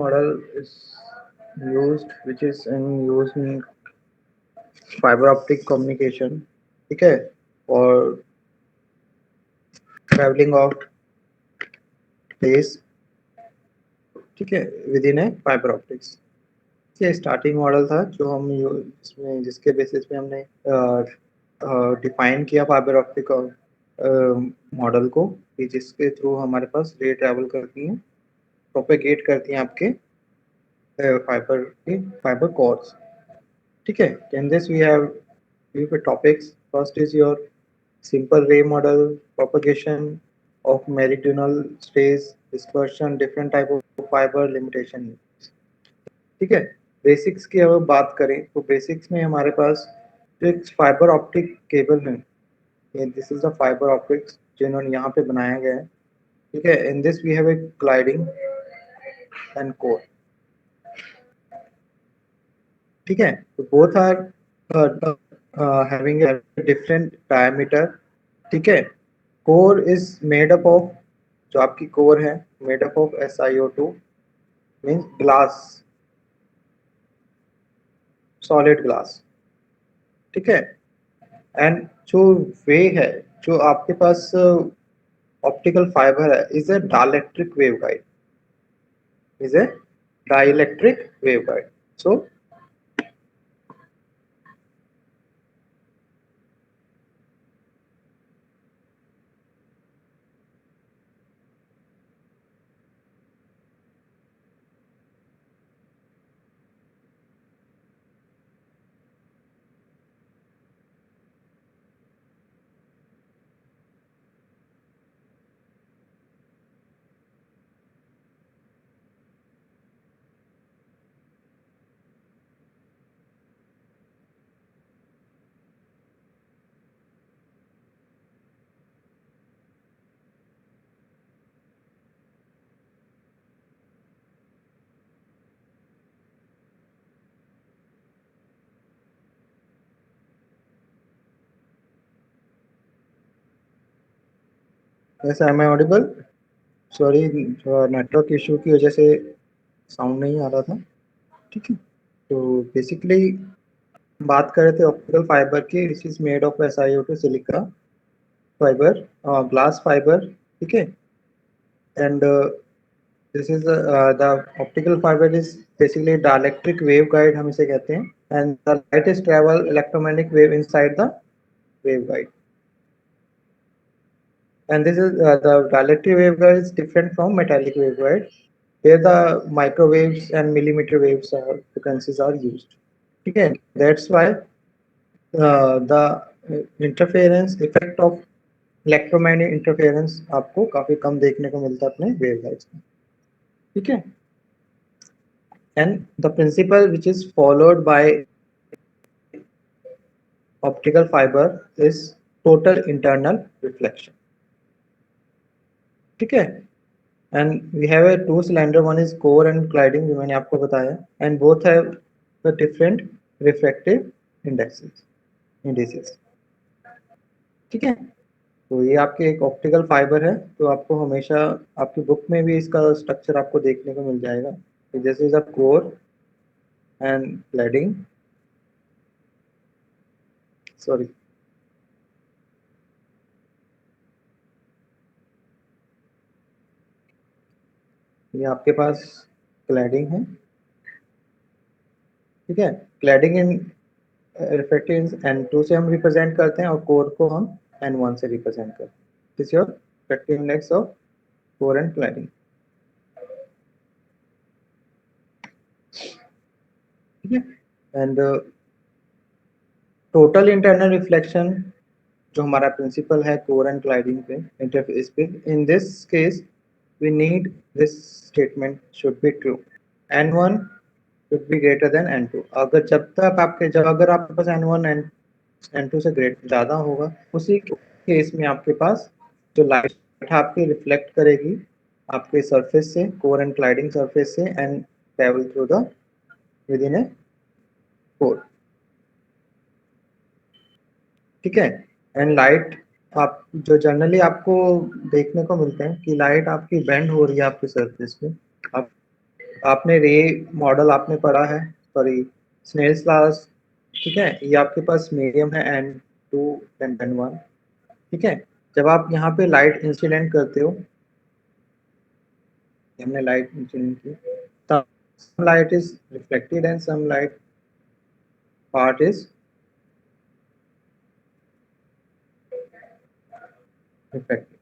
model is used, which is in use in fiber optic communication. ठीक है, और traveling of place, ठीक है, with in a fibre optics. ये starting model था जो हम इसमें जिसके बेसिस पे हमने डिफाइन किया फाइबर ऑप्टिक मॉडल को, कि जिसके थ्रू हमारे पास रे ट्रैवल करती हैं, प्रोपेगेट करती हैं आपके फाइबर कोर्स। ठीक है, in this we have few topics. First is your simple ray model, propagation of meridional stays, dispersion, different type of fiber, limitation। ठीक है, बेसिक्स की अगर बात करें तो बेसिक्स में हमारे पास एक फाइबर ऑप्टिक केबल है, this is the fibre optics जिन्होंने यहाँ पे बनाया गया है। ठीक है, in this we have a cladding and core. ठीक है, तो both are having a different diameter। ठीक है, core is made up of, जो आपकी कोर है made up of SiO2 means glass, solid glass. ठीक है, एंड जो वे है, जो आपके पास ऑप्टिकल फाइबर है, is a dielectric waveguide, is a dielectric waveguide. So yes, I am audible? Sorry, network issue की वजह से साउंड नहीं आ रहा था। ठीक है, तो बेसिकली बात कर रहे थे ऑप्टिकल फाइबर की, this is made of SiO2 silica fibre, glass fibre. ठीक है, and this is the optical fibre is basically dielectric waveguide हम इसे कहते हैं, and the light is travel electromagnetic wave inside the waveguide, and this is the dielectric waveguide is different from metallic waveguide, where the microwaves and millimeter waves frequencies are used. Okay, that's why the interference effect of electromagnetic interference आपको काफी कम देखने को मिलता है अपने waveguides में। ठीक है, and the principle which is followed by optical fiber is total internal reflection। ठीक है, and we have a two cylinder, one is core and gliding, जो मैंने आपको बताया, and both have the different refractive indices। ठीक है, तो ये आपके एक ऑप्टिकल फाइबर है, तो आपको हमेशा आपकी बुक में भी इसका स्ट्रक्चर आपको देखने को मिल जाएगा। This is a core and gliding, sorry, ये आपके पास क्लैडिंग है। ठीक है, क्लैडिंग इन रिफ्लेक्टिव N2 से हम रिप्रेजेंट करते हैं, और कोर को हम N1 से रिप्रेजेंट करते हैं। This your reflective index of core and cladding. ठीक है, एंड टोटल इंटरनल रिफ्लेक्शन जो हमारा प्रिंसिपल है कोर एंड क्लाइडिंग पे, इंटरफेस पे, in this case we need this statement should be true, N1 should be greater than N2। अगर अगर आपके पास N1 N2 से ज़्यादा होगा, उसी केस में आपके पास जो लाइट आपकी रिफ्लेक्ट करेगी आपके सरफेस से, कोर एंड क्लाइडिंग सरफेस से, and travel through the with in A core. ठीक है, एंड लाइट आप जो जनरली आपको देखने को मिलते हैं कि लाइट आपकी बेंड हो रही है आपके सरफेस पे, आप आपने रे मॉडल आपने पढ़ा है, सॉरी स्नेल्स लॉज, ठीक है। ये आपके पास मीडियम है n2 and n1, ठीक है। जब आप यहाँ पे लाइट इंसिडेंट करते हो, हमने लाइट इंसिडेंट की, तब some light is reflected and some light part is reflected,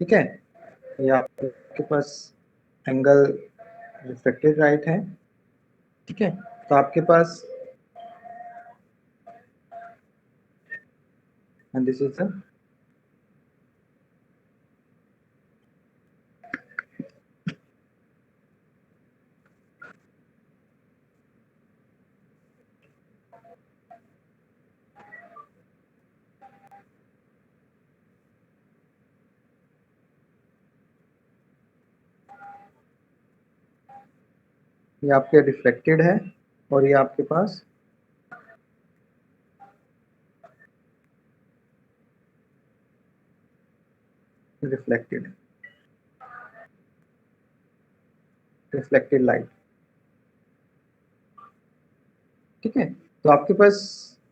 ठीक है। ये आपके पास एंगल रिफ्लेक्टेड लाइट है, ठीक है। तो आपके पास and this is the ये आपके रिफ्लेक्टेड है और ये आपके पास रिफ्लेक्टेड लाइट, ठीक है। तो आपके पास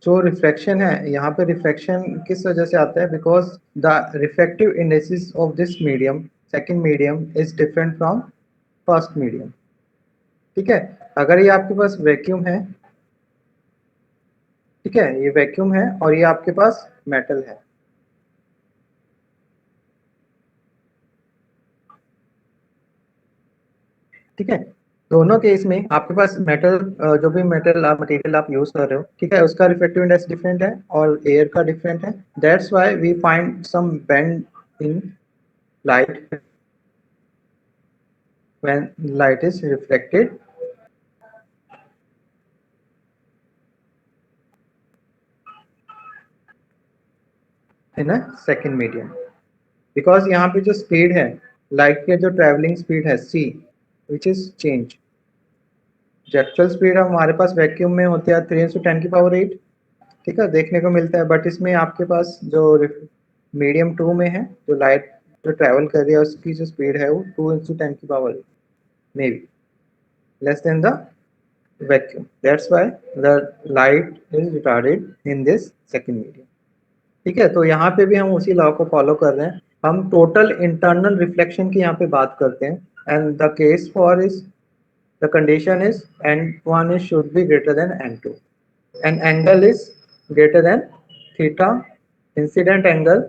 जो रिफ्लेक्शन है, यहाँ पे रिफ्लेक्शन किस वजह से आता है, because the reflective indexes of this medium, second medium is different from first medium, ठीक है। अगर ये आपके पास वैक्यूम है, ठीक है, ये वैक्यूम है और ये आपके पास मेटल है, ठीक है। दोनों केस में आपके पास मेटल, जो भी मेटल मटेरियल आप यूज कर रहे हो, ठीक है, उसका रिफ्लेक्टिव इंडेक्स डिफरेंट है और एयर का डिफरेंट है। That's why we find some bend in light when light is reflected in a second medium, because यहाँ पे जो स्पीड है लाइट के, जो ट्रेवलिंग स्पीड है c which is change, जो एक्चुअल स्पीड हमारे पास वैक्यूम में होती है 3×10⁸, ठीक है, देखने को मिलता है। बट इसमें आपके पास जो मीडियम 2 में है, जो लाइट जो ट्रेवल कर रही है उसकी जो स्पीड है वो 2×10⁸ may be less than the vacuum. That's why the light is retarded in this second medium, ठीक है। तो यहाँ पे भी हम उसी लॉ को फॉलो कर रहे हैं, हम टोटल इंटरनल रिफ्लेक्शन की यहाँ पे बात करते हैं। And the case for is, the condition is n1 is should be greater than n2 and angle is greater than theta, incident angle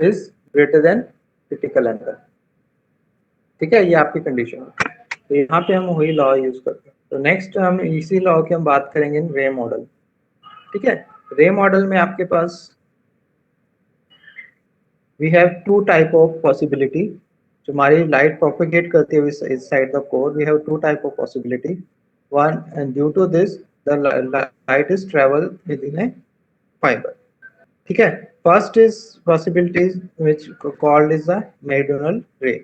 is greater than critical angle, ठीक है। ये आपकी कंडीशन है, तो यहाँ पे हम वही लॉ यूज करते हैं। तो नेक्स्ट हम इसी लॉ की हम बात करेंगे रे मॉडल, ठीक है। रे मॉडल में आपके पास we have two type of possibility, जो हमारी लाइट प्रोपेगेट करते हुए इस side the core, we have two type of possibility. One, and due to this the light is travel within a fiber, ठीक है। First is possibilities which called is the meridional ray.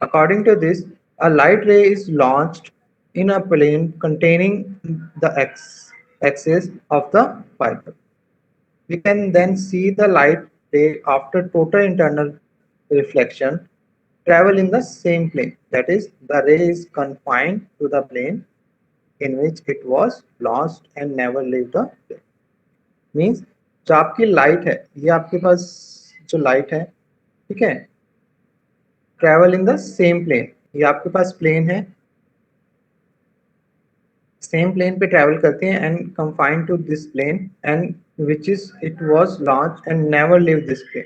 According to this, a light ray is launched in a plane containing the axis of the fiber. We can then see the light ray after total internal reflection travel in the same plane. That is, the ray is confined to the plane in which it was launched and never leave the plane. Means जो आपकी light है, ये आपके पास जो light है, ठीक है, travel in the same plane, ये आपके पास प्लेन है, सेम प्लेन पे ट्रेवल करते हैं and confined to this plane and which is it was launch and never leave this plane,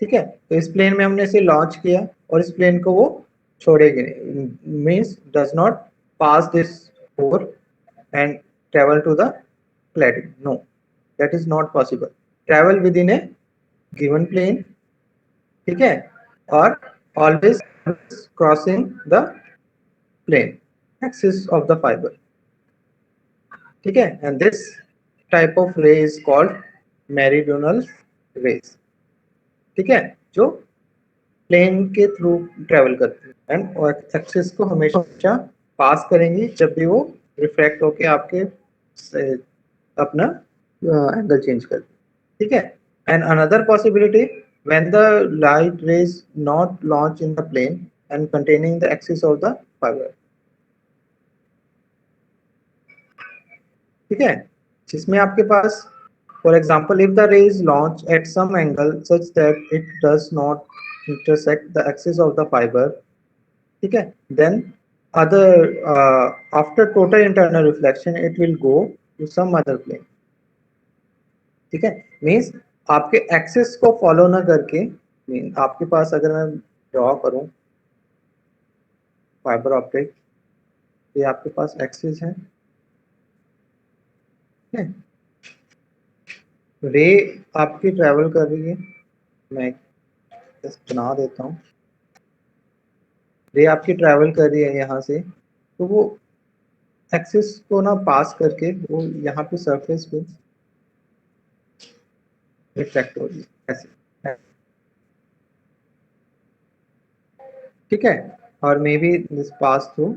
ठीक है। तो इस प्लेन में हमने इसे लॉन्च किया और इस प्लेन को वो छोड़ेंगे, means does not pass this core and travel to the cladding, no, that is not possible. Travel within a given plane, ठीक है, और always crossing the plane axis of the fiber, ठीक है। and this type of ray is called meridional rays, ठीक है, जो plane के through travel करती है एंड एक्सिस को हमेशा पास करेंगी जब भी वो रिफ्रैक्ट होके आपके अपना एंगल चेंज करती है, ठीक है। And another possibility, when the light rays not launch in the plane, and containing the axis of the fiber. ठीक है, जिसमें आपके पास for example if the ray is launched at some angle such that it does not intersect the axis of the fiber, ठीक है, then other after total internal reflection it will go to some other plane. ठीक है, means आपके axis को follow ना करके, mean आपके पास अगर मैं ड्रॉ करूं फाइबर ऑप्टिक, ये आपके पास एक्सिस है, ठीक है, रे आपकी ट्रेवल कर रही है, मैं जस्ट बना देता हूँ, रे आपकी ट्रेवल कर रही है यहाँ से, तो वो एक्सिस को ना पास करके वो यहाँ पे सरफेस पे रिफ्लेक्ट हो रही है ऐसे, ठीक है, और may be this pass through,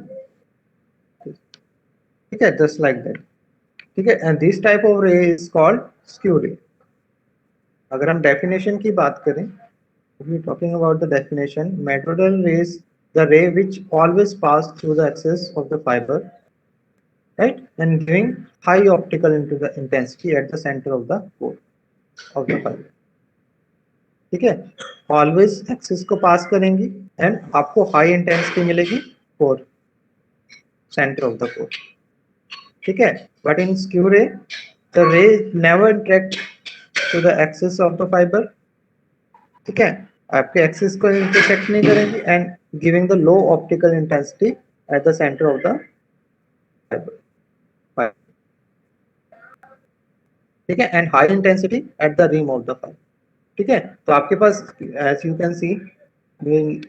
ठीक है, जस्ट लाइक दैट, ठीक है, एंड दिस टाइप ऑफ रे इज कॉल्ड स्क्यू रे. अगर हम डेफिनेशन की बात करें, we are talking about the definition, meridional rays, the ray which always pass through the axis of the fiber, right, and giving high optical into the intensity at the center of the core of the fiber. ठीक है, always axis को पास करेंगी and आपको high intensity मिलेगी core, center of the core, ठीक है, but in skew ray the ray never interact to the axis of the fibre, ठीक है, आपके एक्सिस को इंटरसेक्ट नहीं करेंगी and giving the low optical intensity at the center of the fibre, ठीक है, and high intensity at the rim of the fibre, ठीक है, तो आपके पास as you can see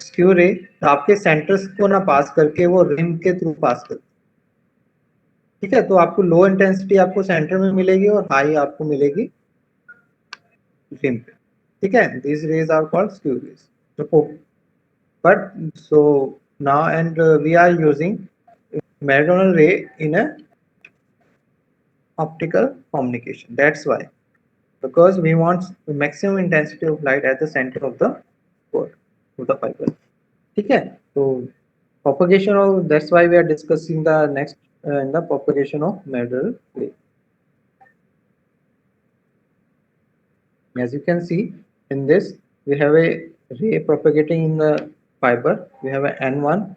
skew रे आपके सेंटर्स को ना पास करके वो रिम के थ्रू पास करती, ठीक है, तो आपको लो इंटेंसिटी आपको सेंटर में मिलेगी और हाई आपको मिलेगी रिम पे, ठीक है, these rays are called skew rays. So, but so now and we are using meridional ray in a optical communication. That's why, because we want the maximum intensity of light at the center of the core of the fiber. ठीक है, तो propagation of, that's why we are discussing the next in the propagation of meridional ray. As you can see in this, we have a ray propagating in the fiber. We have a N1.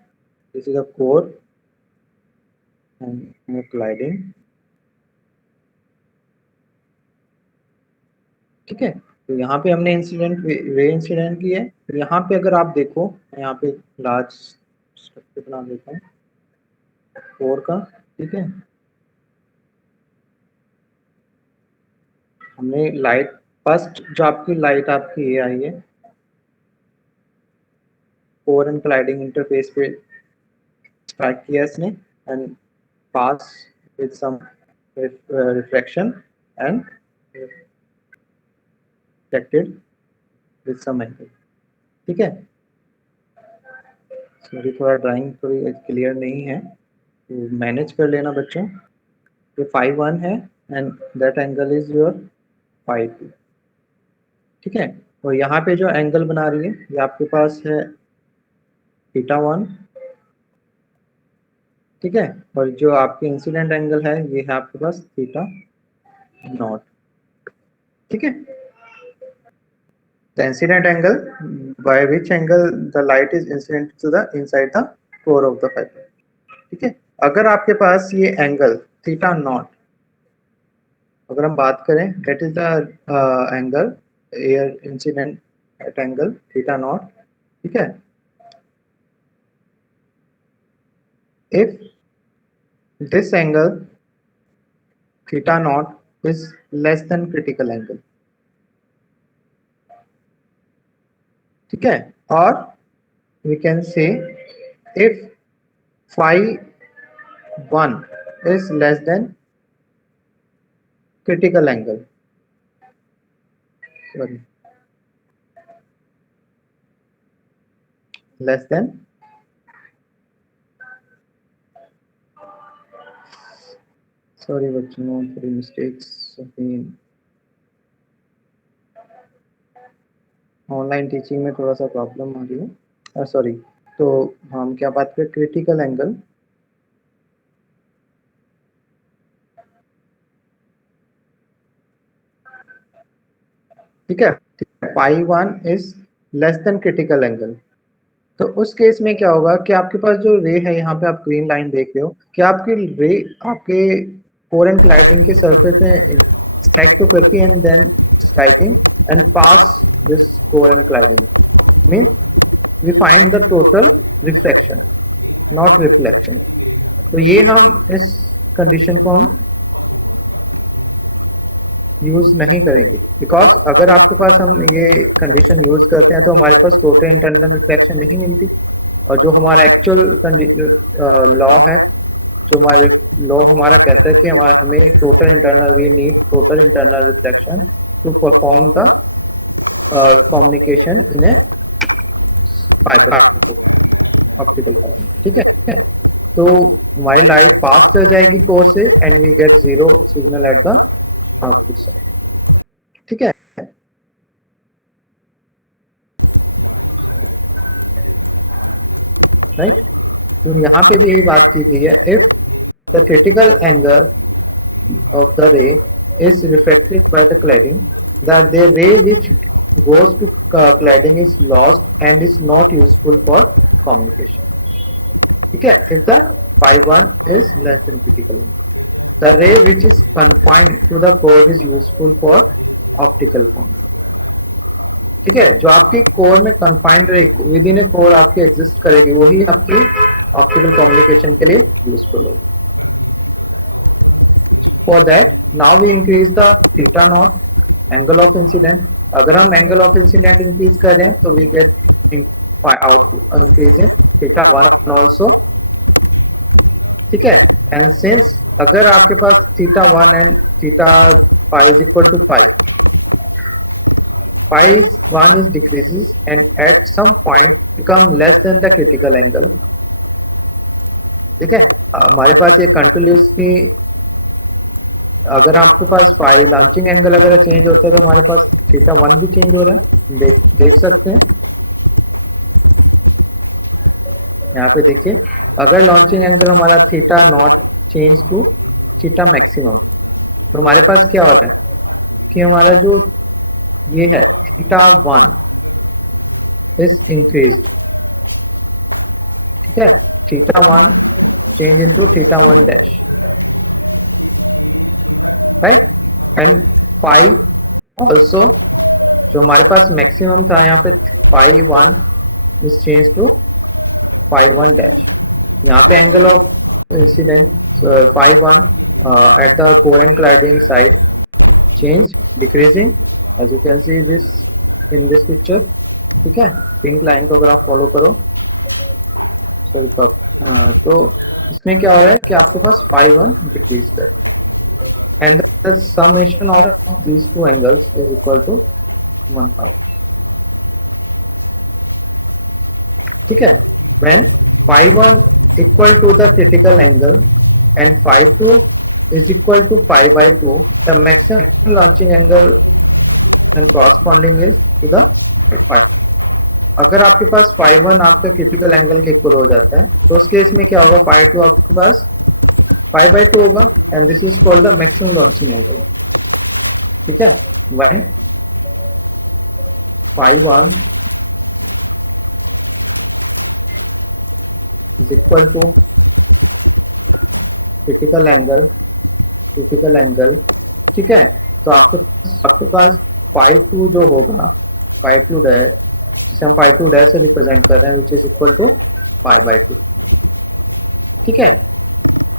This is a core and gliding. ठीक है, तो यहाँ पे हमने incident ray incident की है, तो यहाँ पे अगर आप देखो, यहाँ पे लार्ज स्ट्रक्चर बना देता हूँ कोर का, ठीक है, हमने लाइट फर्स्ट जो आपकी लाइट आपकी ये आई है कोर एंड क्लाइडिंग इंटरफेस पे स्ट्राइक किया इसने and pass with some reflection and reflected with some angle, ठीक है, सॉरी थोड़ा ड्राइंग थोड़ी क्लियर नहीं है, तो मैनेज कर लेना बच्चों, ये 5-1 है and that angle is your 5-2, ठीक है, और यहाँ पे जो एंगल बना रही है ये आपके पास है θ1, ठीक है, और जो आपके इंसिडेंट एंगल है ये है आपके पास θ0, ठीक है, the incident angle by which angle the light is incident to the inside the core of the fiber, ठीक है, अगर आपके पास ये एंगल θ0, अगर हम बात करें that is the angle air incident at angle θ0, ठीक है, if this angle θ0 is less than critical angle, ठीक है, और we can say if phi1 is less than critical angle, sorry, less than sorry बच्चों थोड़ी मिस्टेक्स अभी online teaching में थोड़ा सा प्रॉब्लम आ रही है, सॉरी, तो हम क्या बात करें, क्रिटिकल एंगल। ठीक है, पाई 1 is less than critical angle. तो उस केस में क्या होगा कि आपके पास जो रे है, यहाँ पे आप ग्रीन लाइन देख रहे हो कि आपकी रे आपके कोरेंट क्लाइडिंग के सरफेस में स्ट्राइक तो करती है and then striking and pass this core and cladding, mean we find the total reflection not reflection. तो ये हम इस कंडीशन को हम यूज नहीं करेंगे, बिकॉज अगर आपके पास हम ये कंडीशन यूज करते हैं तो हमारे पास टोटल इंटरनल रिफ्लेक्शन नहीं मिलती, और जो हमारा एक्चुअल लॉ है, जो हमारे लॉ हमारा कहता है कि हमें total internal, we need total internal reflection to perform the communication in a fibre optical fibre. ठीक है, तो हमारी लाइट पास कर जाएगी कोर से and we get zero signal at the output side. ठीक है, राइट। तो यहाँ पे भी यही बात की गई है, if the critical angle of the ray is reflected by the cladding, the ray which goes to cladding is lost and is not useful for communication. ठीक है, if the phi 1 is less than critical angle, the ray which is confined to the core is useful for optical form. ठीक है, जो आपकी core में confined रे with in A core आपकी exist करेगी, वही आपकी ऑप्टिकल कम्युनिकेशन के लिए यूजफुल होगी। For that, now we increase the theta naught angle of incident. अगर हम angle of incident increase करें तो we get output increase in theta 1 also. ठीक है, and since अगर आपके पास theta 1 and theta phi is equal to phi 1 is decreases and at some point become less than the critical angle. ठीक है, हमारे पास ये कंटिन्यूसली, अगर आपके पास फाई लॉन्चिंग एंगल अगर चेंज होता है तो हमारे पास थीटा 1 भी चेंज हो रहा है, देख सकते हैं यहाँ पे। देखिए, अगर लॉन्चिंग एंगल हमारा theta nought change to theta maximum, तो हमारे पास क्या होता है कि हमारा जो ये है थीटा 1 इज इंक्रीज्ड। ठीक है, theta 1 change into theta 1 dash, right. And phi also, जो हमारे पास मैक्सिमम था यहाँ पे phi 1 is change to phi 1 dash. यहाँ पे angle of incident phi 1 at the core and cladding side change decreasing, as you can see this in this picture. ठीक है, पिंक लाइन को अगर आप फॉलो करो, सॉरी तो इसमें क्या हो रहा है कि आपके पास फाई 1 डिक्रीज कर, and the summation of these two angles is equal to 1 phi. ठीक है, when phi 1 equal to the critical angle and phi 2 is equal to pi by 2, the maximum launching angle and corresponding is to the phi. अगर आपके पास phi 1 आपका critical angle के equal हो जाता है तो उस केस में क्या होगा, phi 2 आपके पास pi by 2 होगा and this is called the maximum launching angle. ठीक है, when phi 1 is equal to critical angle, ठीक है, तो आपके पास phi 2 जो होगा, phi 2 डैश, जिसे हम phi 2 डैश से रिप्रेजेंट कर रहे हैं, which is equal to pi by 2. ठीक है,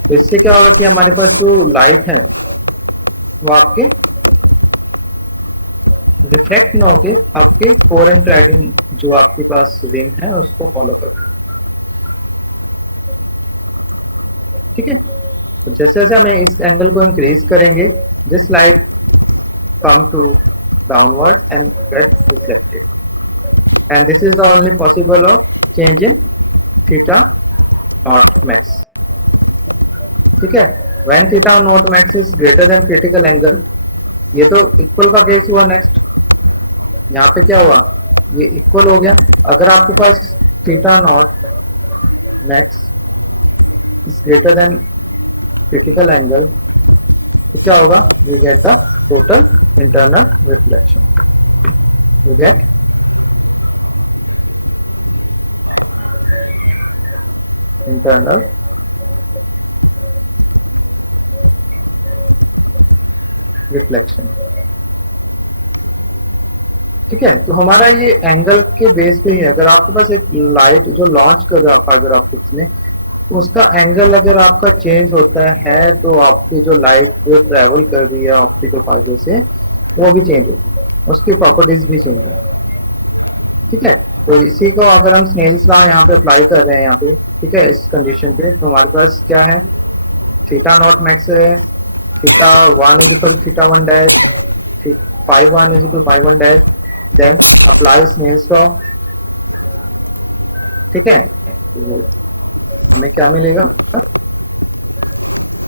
तो इससे क्या होगा कि हमारे पास जो लाइट है वो आपके रिफ्लेक्ट ना होके आपके कोरेंट क्लाइडिंग जो आपके पास रिंग है उसको फॉलो करते हैं। ठीक है, तो जैसे जैसे हमें इस एंगल को इंक्रीज करेंगे, this light come to downward and get reflected, and this is the only possible of change in theta nought max. ठीक है, when theta naught max is greater than critical angle, ये तो equal का case हुआ। Next यहाँ पे क्या हुआ, ये इक्वल हो गया। अगर आपके पास theta not max is greater than critical angle, तो क्या होगा? We get the total internal reflection. We get internal reflection. ठीक है, तो हमारा ये एंगल के बेस पे ही है. अगर आपके पास एक लाइट जो लॉन्च कर रहा है फाइबर ऑप्टिक्स में, तो उसका एंगल अगर आपका चेंज होता है तो आपकी जो लाइट जो ट्रेवल कर रही है ऑप्टिकल फाइबर से वो भी चेंज होगी, उसकी प्रॉपर्टीज भी चेंज होगी. ठीक है, तो इसी को अगर हम स्नेल्स लॉ यहाँ पे अप्लाई कर रहे हैं यहाँ पे, ठीक है, इस कंडीशन पे, तो हमारे पास क्या है? थीटा नॉट मैक्स है, theta 1 is equal theta 1 dash, phi 1 is equal phi 1 dash, then apply Snell's law. ठीक है, तो हमें क्या मिलेगा?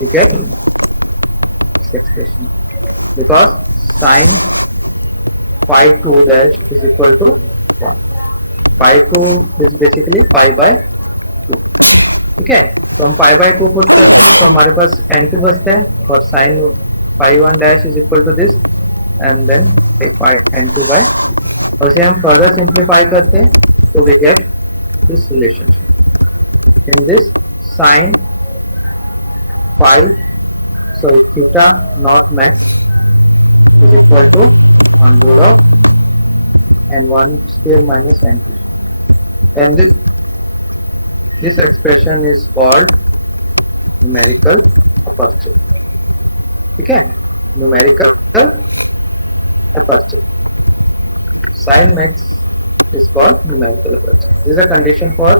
ठीक है, इस expression because sine phi 2 dash is equal to 1. Phi 2 is basically phi by 2. ठीक है, तो हम फाई बाय 2 पुट करते हैं तो हमारे पास n2 बचता है, और sine phi 1 dash is equal to this and then phi n2 by, और इसे हम फर्दर सिंप्लीफाई करते हैं तो we get this relationship. In this, sin phi, so theta naught max is equal to 1 root of n1 square minus n2, and this expression is called numerical aperture. ठीक है, numerical aperture. Sin max is called numerical aperture. This is a condition for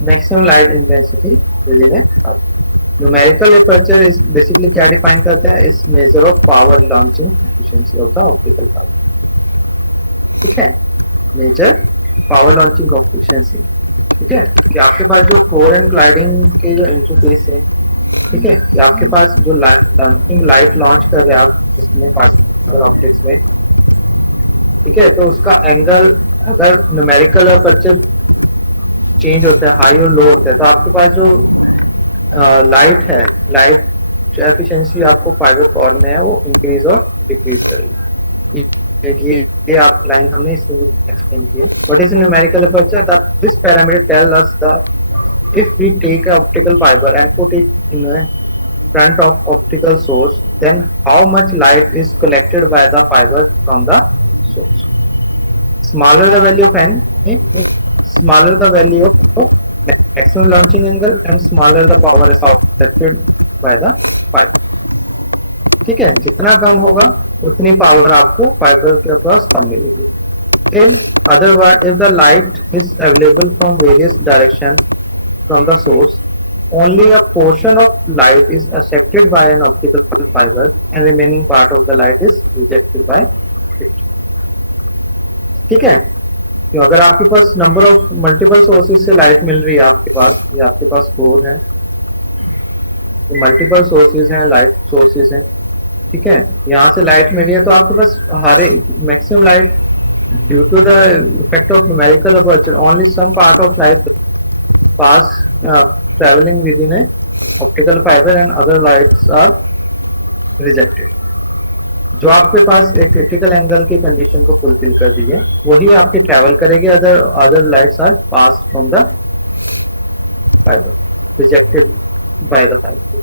maximum light intensity within a arc. Numerical aperture is basically क्या define करता है? Is measure of power launching efficiency of the optical fiber. ठीक है, measure power launching efficiency. ठीक है, कि आपके पास जो कोहेरेंट ग्लाइडिंग के जो इंटरफेस है, ठीक है, कि आपके पास जो लाइट लॉन्च कर रहे हैं आप इसमें फाइबर ऑप्टिक्स में, ठीक है, तो उसका एंगल अगर न्यूमेरिकल अपर्चर चेंज होता है, हाई और लो होता है, तो आपके पास जो लाइट है, लाइट एफिशिएंसी आपको फाइबर कोर में है वो इंक्रीज और डिक्रीज करेगी. ये आप लाइन हमने इसमें भी एक्सप्लेन की है. What is numerical aperture? That this parameter tell us the if we take a optical fibre and put it in front of optical source, then how much light is collected by the fiber from the source. Smaller the value of n, smaller the value of maximum launching angle and smaller the power is collected by the fiber. ठीक है, जितना कम होगा उतनी power आपको fibre के across कम मिलेगी. In other words, if the light is available from various directions from the source, only a portion of light is accepted by an optical fiber and remaining part of the light is rejected by it. ठीक है, तो अगर आपके पास number of multiple sources से light मिल रही है आपके पास, ये आपके पास 4 है, मल्टीपल सोर्सेज हैं, लाइट सोर्सेज हैं, ठीक है, यहाँ से लाइट मिल रही है, तो आपके पास हर maximum light due to the effect of numerical aperture only some part of light pass traveling within a optical fiber and other lights are rejected. जो आपके पास एक क्रिटिकल एंगल की कंडीशन को फुलफिल कर दी है वही आपकी ट्रैवल करेगी, other lights are pass from the fibre, rejected by the fibre.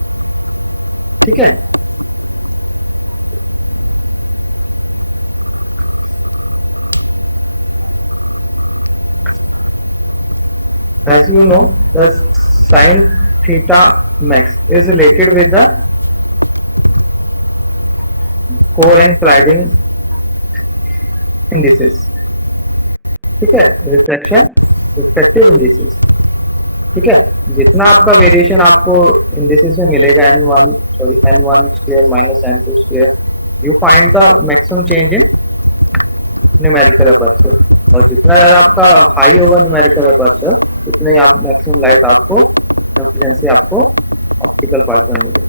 ठीक है, as you know, the sin theta max is related with the coherent colliding indices. ठीक है, रिफ्लेक्शन रिफ्लेक्टिव इंडिसेस. ठीक है, जितना आपका वेरिएशन आपको इंडिसेस में मिलेगा n1 square minus n2 square, you find the maximum change in numerical aperture, और जितना ज्यादा आपका हाई होगा न्यूमेरिकल अपर्चर उतने ही आप मैक्सिमम लाइट आपको एफिशिएंसी आपको ऑप्टिकल फाइबर में मिलेगी.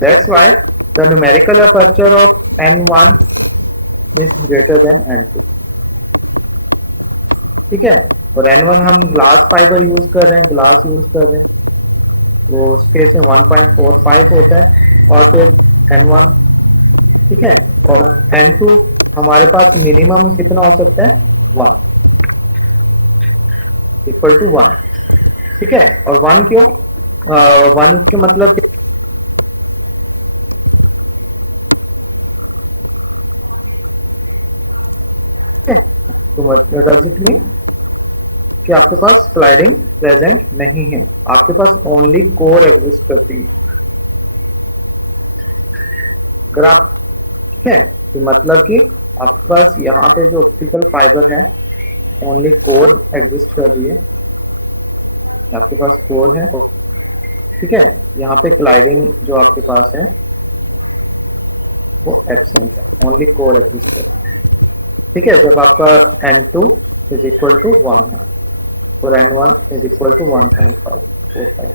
That's why the numerical aperture of n1 is greater than n2. ठीक है, और N1 हम ग्लास फाइबर यूज कर रहे हैं, ग्लास यूज कर रहे हैं, तो उस केस में 1.45 होता है, और फिर N1, ठीक है, और N2 हमारे पास मिनिमम कितना हो सकता है, 1 इक्वल टू 1, ठीक है। और 1 क्यों, 1 के मतलब तो डज इट मीन कि आपके पास क्लाइडिंग प्रेजेंट नहीं है, आपके पास ओनली कोर एग्जिस्ट करती है। अगर आप, ठीक है, तो मतलब कि आपके पास यहाँ पे जो ऑप्टिकल फाइबर है ओनली कोर एग्जिस्ट कर रही है, आपके पास कोर है, ठीक है। यहाँ पे क्लाइडिंग जो आपके पास है वो एब्सेंट है, ओनली कोर एग्जिस्ट कर, ठीक है। जब आपका N2 इज इक्वल टू 1 है और N1 इज इक्वल टू 1.545,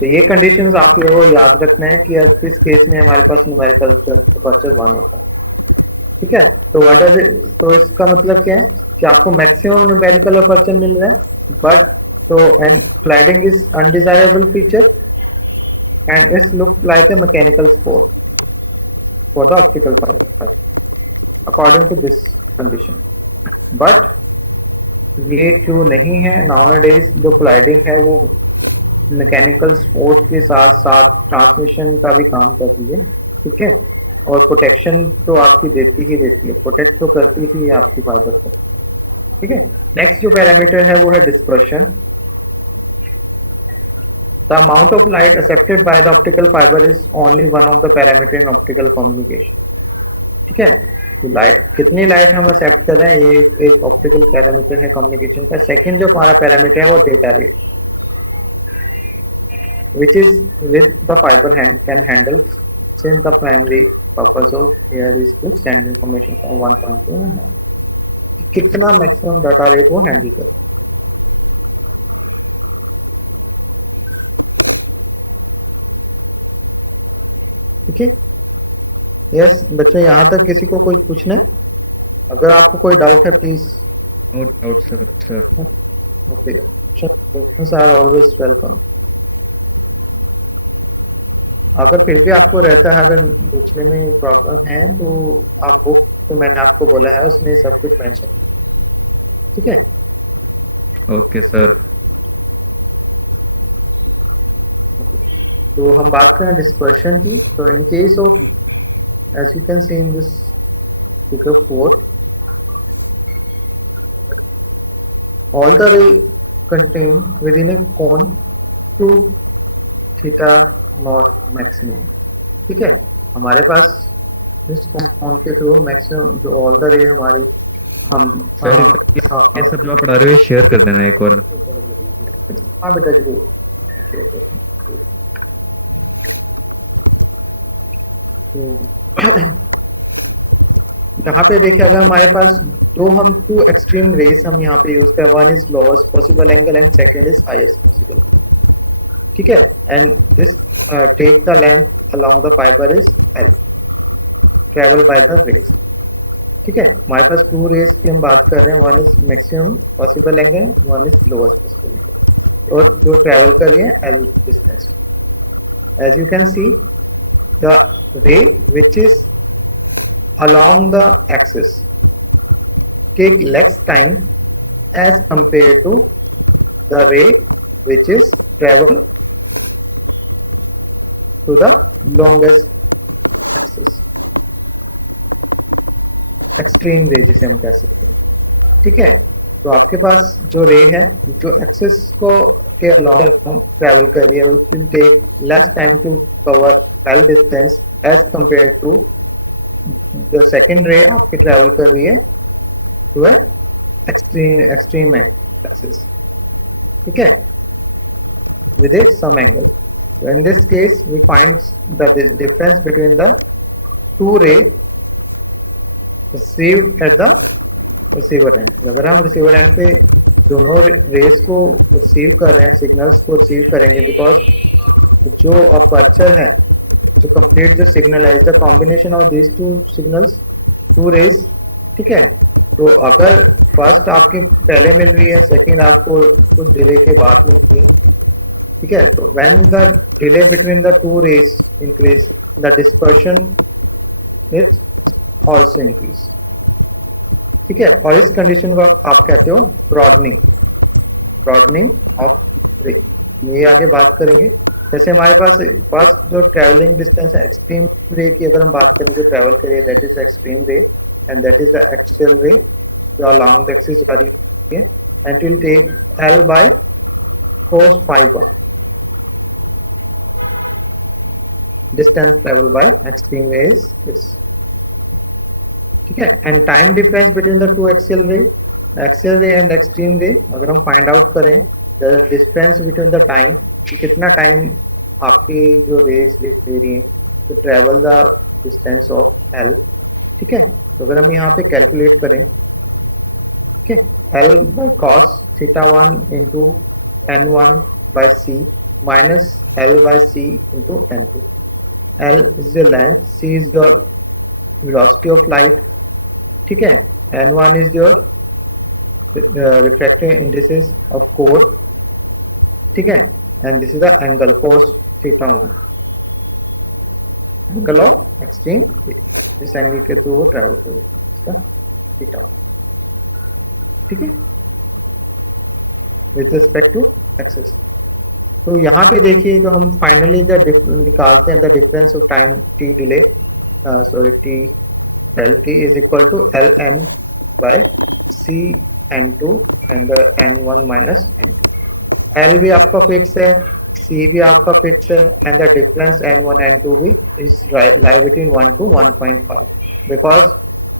तो ये कंडीशंस आप लोगों को याद रखना है कि इस केस में हमारे पास न्यूमेरिकल अपर्चर 1 होता है, ठीक है। तो तो इसका मतलब क्या है कि आपको मैक्सिमम न्यूमेरिकल अपर्चर मिल रहा है, बट तो and cladding is undesirable feature and it looks like a mechanical sport for the optical fiber according to this condition, but ये ट्रू नहीं है। nowadays जो क्लाइडिंग है वो मैकेनिकल स्पोर्ट के साथ साथ ट्रांसमिशन का भी काम कर रही है, ठीक है, और प्रोटेक्शन तो आपकी देती ही देती है, प्रोटेक्ट तो करती ही है आपकी फाइबर को, ठीक है। नेक्स्ट जो पैरामीटर है वो है dispersion. The amount of light accepted by the optical fiber is only one of the parameter in optical communication, ठीक है। तो लाइट, कितनी लाइट हम एक्सेप्ट कर रहे हैं, ये एक ऑप्टिकल पैरामीटर है कम्युनिकेशन का। सेकंड जो हमारा पैरामीटर है वो data rate, which is with the fiber can handle, since the primary purpose of here is to send information from one point to another, कितना मैक्सिमम डाटा रेट वो handle कर, ठीक है। यस बच्चों, यहाँ तक किसी को कोई पूछना है? अगर आपको कोई डाउट है please. No doubt sir. Okay, questions are always welcome. अगर फिर भी आपको रहता है, अगर पूछने में प्रॉब्लम है, तो आप बुक तो मैंने आपको बोला है उसमें सब कुछ मेंशन, ठीक है। Okay sir. तो हम बात करें डिस्पर्शन की, तो इन case of, as you can see in this figure 4, all the ray contained within a cone to theta naught maximum, ठीक है। हमारे पास इस कोन के थ्रू मैक्सिमम जो ऑल द रे हमारी, हम सर ये सब जो आप पढ़ा रहे हो शेयर कर देना एक बार। हाँ बेटा जरूर शेयर करें। तो यहाँ पे देखिए, अगर हमारे पास हम टू एक्सट्रीम रेस हम यहाँ पे यूज करें, one is lowest possible angle and second is highest possible, ठीक है, and this take the length along the fibre is L, travel by the rays, ठीक है। हमारे पास टू रेस की हम बात कर रहे हैं, one is maximum possible angle, one is lowest possible angle, और जो ट्रेवल कर रही है L distance. As you can see the ray which is along the axis take less time as compared to the ray which is travel to the longest axis, extreme ray जिसे हम कह सकते हैं, ठीक है। तो आपके पास जो रे है जो एक्सिस को के along ट्रेवल कर रही है, which will take less time to cover L distance as compared to the second ray आपकी ट्रेवल कर रही है to a extreme axis, ठीक है, with a some angle. So in this case we find the difference between the two rays received at the receiver end. अगर हम receiver end पे दोनों रेस को रिसीव कर रहे हैं, सिग्नल्स को रिसीव करेंगे, बिकॉज जो अपर्चर है, to complete the signal as the combination of these two signals, two rays, ठीक है। तो अगर फर्स्ट आपके पहले मिल रही है, सेकंड आपको कुछ डिले के बाद मिलती है, ठीक है, तो when the delay between the two rays increase the dispersion is also increase, ठीक है, और इस कंडीशन को आप कहते हो ब्रॉडनिंग ऑफ रे। ये आगे बात करेंगे। जैसे हमारे पास जो ट्रैवलिंग डिस्टेंस है एक्सट्रीम रे की, अगर हम बात करें जो ट्रैवल करिए, that is extreme ray and that is the axial ray जो अलोंग द एक्सिस जा रही है, and will take L by cos phi 1 distance traveled by extreme ray is this, ठीक है, and time difference between the two axial ray and extreme ray अगर हम find out करें the difference between the time, कितना time आपकी जो rays ले रही है to travel the distance of L, ठीक है, तो अगर हम यहाँ पे कैलकुलेट करें, ठीक है, L by cos theta 1 into N1 by C minus L by C into N2. L is the length, C is the velocity of light, ठीक है, N1 is your refractive indices of core, ठीक है, and this is the angle cos theta 1, angle of extreme, इस angle के through वो travel करेगी, इसका theta 1, ठीक है, विद रिस्पेक्ट टू एक्सिस। तो यहाँ पे देखिए जो हम फाइनली द निकालते हैं the difference of time t delay, sorry t L t is equal to Ln by C N2 and the N1 minus N2. L भी आपका फिक्स है, C भी आपका फिक्स है, and the difference N1 N2 भी is lie between 1 to 1.5 because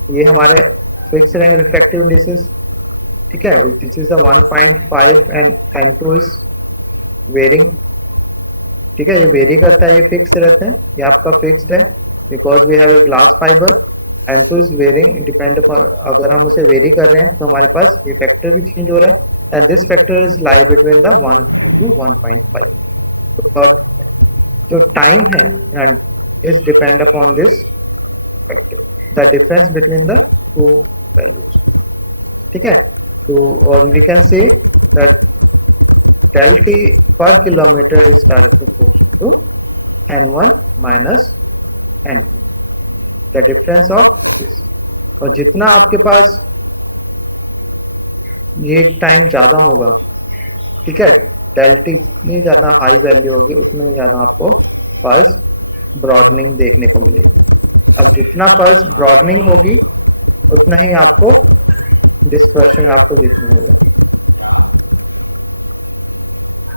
ये हमारे fix रहेंगे रिफ्रैक्टिव इंडिसेस, ठीक है, this is the 1.5 and N2 is varying, ठीक है, ये वेरी करता है, ये फिक्स रहता है, ये आपका फिक्स्ड है because we have a glass fiber, N2 is varying depend upon, अगर हम उसे वेरी कर रहे हैं तो हमारे पास ये फैक्टर भी चेंज हो रहा है, and this factor is lie between the 1 to 1.5, और जो टाइम है is depend upon this factor, the difference between the two values, ठीक है, तो और we can say that del t per kilometer is directly proportional to N1 minus N2, the difference of this, और जितना आपके पास ये time ज्यादा होगा, ठीक है, del t जितनी ज्यादा हाई वैल्यू होगी उतना ही ज्यादा आपको पल्स ब्रॉडनिंग देखने को मिलेगी। अब जितना पल्स ब्रॉडनिंग होगी उतना ही आपको डिस्पर्शन आपको देखने को मिलेगा,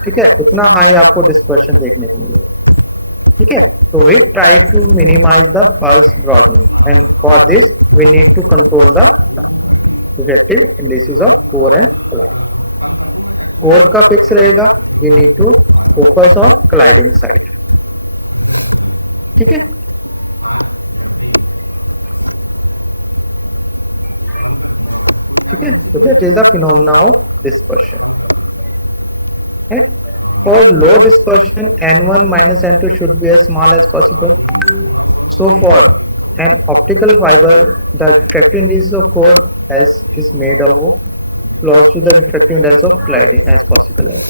ठीक है, उतना हाई आपको डिस्पर्शन देखने को मिलेगा, ठीक है, तो we try to minimize the pulse broadening and for this we need to control the refractive indices of core and clad. Core का फिक्स रहेगा, we need to focus on cladding side, ठीक है, ठीक है, so that is the phenomena of dispersion. Right? For low dispersion, N1 minus N2 should be as small as possible. So for an optical fiber, the refractive index of core is made of close to the refractive index of cladding as possible as.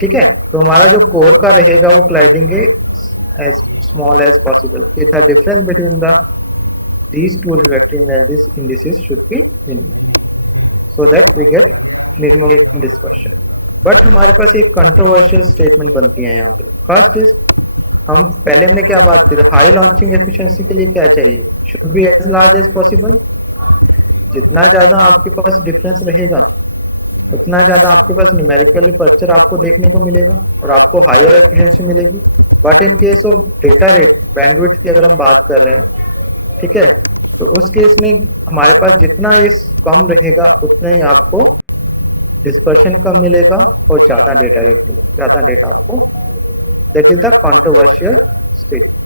ठीक है, तो हमारा जो core का रहेगा वो cladding के as small as possible. The difference between these two refractive indices should be minimum, so that we get minimum dispersion. But हमारे पास एक कंट्रोवर्शियल स्टेटमेंट बनती है यहाँ पे। फर्स्ट इज, हम पहले हमने क्या बात की, हाई लॉन्चिंग एफिशिएंसी के लिए क्या चाहिए, should be as large as possible, जितना ज्यादा आपके पास डिफरेंस रहेगा उतना ज्यादा आपके पास न्यूमेरिकल अपर्चर आपको देखने को मिलेगा और आपको हायर एफिशिएंसी मिलेगी। But in case of data rate bandwidth की अगर हम बात कर रहे हैं, ठीक है, तो उस केस में हमारे पास जितना इस कम रहेगा उतना ही आपको डिस्पर्शन कम मिलेगा और ज्यादा डेटा रेट मिलेगा, ज्यादा डेटा आपको, that is the controversial statement,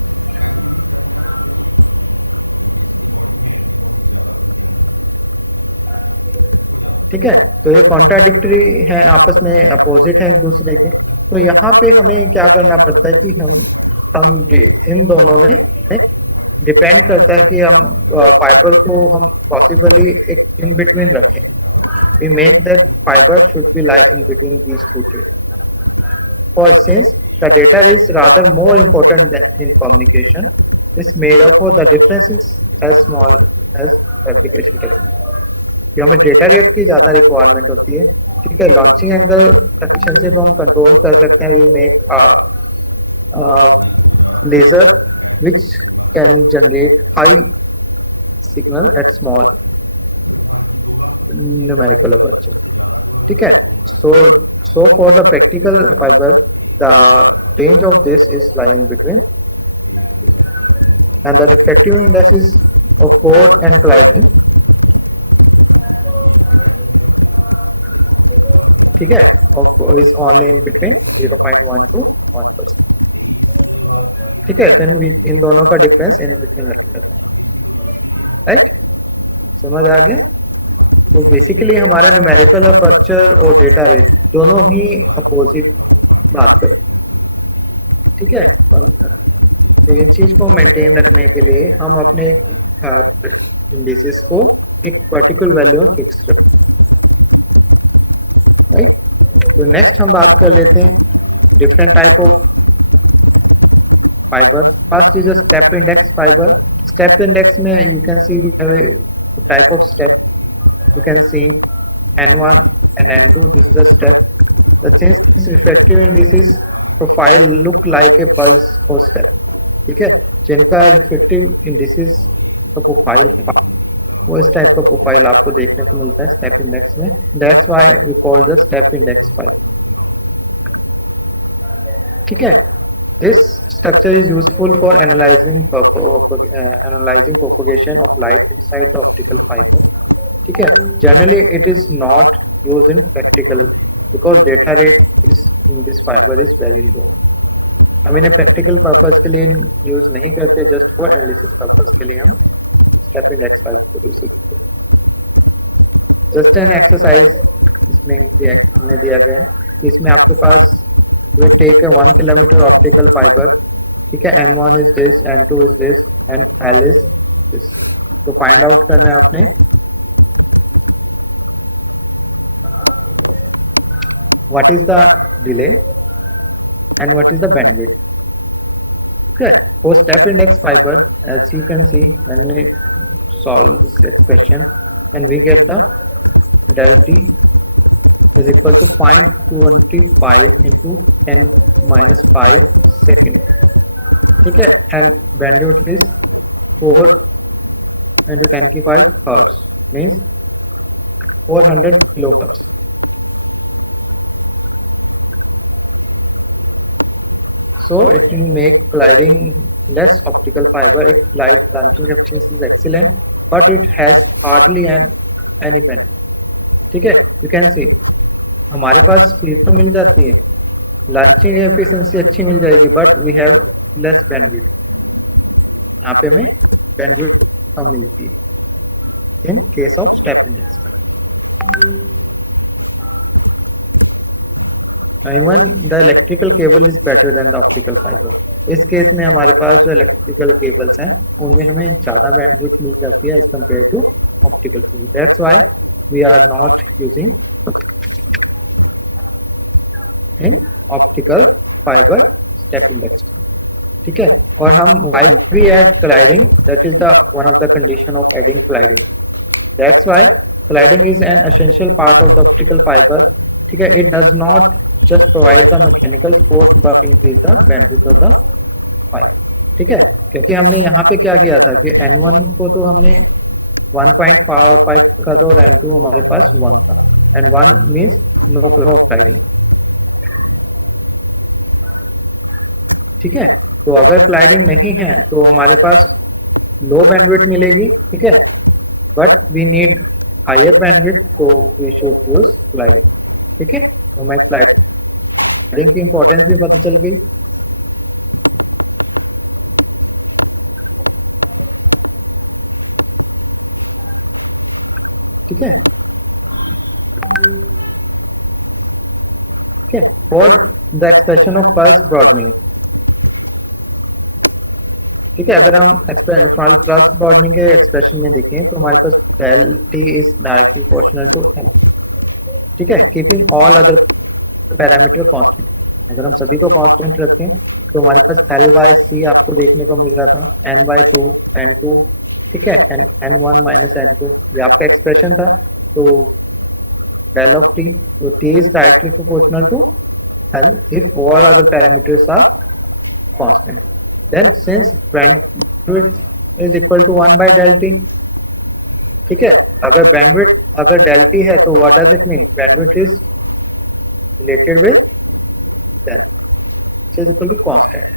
ठीक है, तो ये कॉन्ट्राडिक्टरी है, आपस में अपोजिट है एक दूसरे के। तो यहाँ पे हमें क्या करना पड़ता है कि हम इन दोनों में डिपेंड करता है कि हम फाइबर को हम possibly एक in between रखें. We make that fiber should be lie in between these two trees. For since the data is rather more important than in communication, this made up for the difference is as small as fabrication technique. कि हमें data rate की ज़्यादा requirement होती है, ठीक है. Launching angle efficiency को हम कंट्रोल कर सकते हैं. We make laser which can generate high signal at small numerical aperture. ठीक है. So for the practical fiber, the range of this is lying between, and the refractive indices of core and colliding, ठीक है, is only in between 0.1 to 1%. ठीक है. then we इन दोनों का difference in between रख सकते हैं. राइट, समझ आ गया. तो बेसिकली हमारा न्यूमेरिकल अपर्चर और डेटा रेट दोनों ही अपोजिट बात करते हैं. ठीक है. तो इन चीज को मेंटेन रखने के लिए हम अपने इंडिसेस को एक पर्टिकुलर वैल्यू में फिक्स रखते हैं. राइट. तो नेक्स्ट हम बात कर लेते हैं different type of fiber. First is a step index fiber. Step index में you can see we have a type of step. You can see N1 and N2. This is a step. The since refractive indices profile look like a pulse or step. ठीक है. जिनका refractive indices का profile वो इस type का profile आपको देखने को मिलता है स्टेप इंडेक्स में. That's why we call the step index file. ठीक है. This structure is useful for analyzing propagation of light inside the optical fiber. ठीक है. Generally, it is not used in practical because data rate is in this fiber is very low. हम इन्हें practical purpose के लिए use नहीं करते, just for analysis purpose के लिए हम step index file को यूज करते हैं. Just an exercise इसमें हमने दिया गया है. इसमें आपके पास we take a 1 kilometer optical fiber. ठीक है. N1 is this, N2 is this, and L is this. तो find out करना है आपने what is the delay and what is the bandwidth. Okay. For step index fiber, as you can see when we solve this expression, and we get the del T is equal to 0.25 into 10 minus 5 second. ठीक है. and bandwidth is 4 into 10 की 5 hertz means 400 kilohertz. So it will make colliding less optical fiber. Its light launching efficiency is excellent, but it has hardly any bandwidth. ठीक है. You can see हमारे पास speed तो मिल जाती है, launching efficiency अच्छी मिल जाएगी, but we have less bandwidth. यहाँ पे हमें बैंडविड्थ कम मिलती है in case of step index fiber. Even the electrical cable is better than the optical fiber. इस केस में हमारे पास जो इलेक्ट्रिकल केबल्स हैं उनमें हमें ज़्यादा बैंडविड्थ मिल जाती है as compare to optical cable. That's why we are not using in optical fiber step index. ठीक है. और हम while we add colliding, that is the one of the condition of adding colliding. That's why colliding is an essential part of the optical fiber. ठीक है. It does not just provide the mechanical support but increase the bandwidth of the fiber. ठीक है. क्योंकि हमने यहाँ पे क्या किया था कि N1 को तो हमने 1.5 रखा था और N2 हमारे पास 1 था, and 1 means no colliding. ठीक है. तो अगर colliding नहीं है तो हमारे पास लो बैंडविड्थ मिलेगी. ठीक है. But we need higher bandwidth, तो वी शुड यूज colliding. ठीक है. तो मैं colliding की इंपॉर्टेंस भी पता चल गई. ठीक है. Okay, for the expression of pulse broadening, ठीक है, अगर हम क्रॉस बॉर्डरिंग के एक्सप्रेशन में देखें तो हमारे पास del T is directly proportional to L. ठीक है, keeping all other parameter constant. अगर हम सभी को कांस्टेंट रखें तो हमारे पास एल बाय सी आपको देखने को मिल रहा था, N by two, N two, ठीक है, N one minus N two, ये आपका एक्सप्रेशन था। तो del of t, so t is directly proportional to L if all other parameters are constant. Then since bandwidth is equal to 1 by del t, ठीक है, अगर bandwidth अगर del t है तो what does it mean? Bandwidth is related with then which is equal to constant.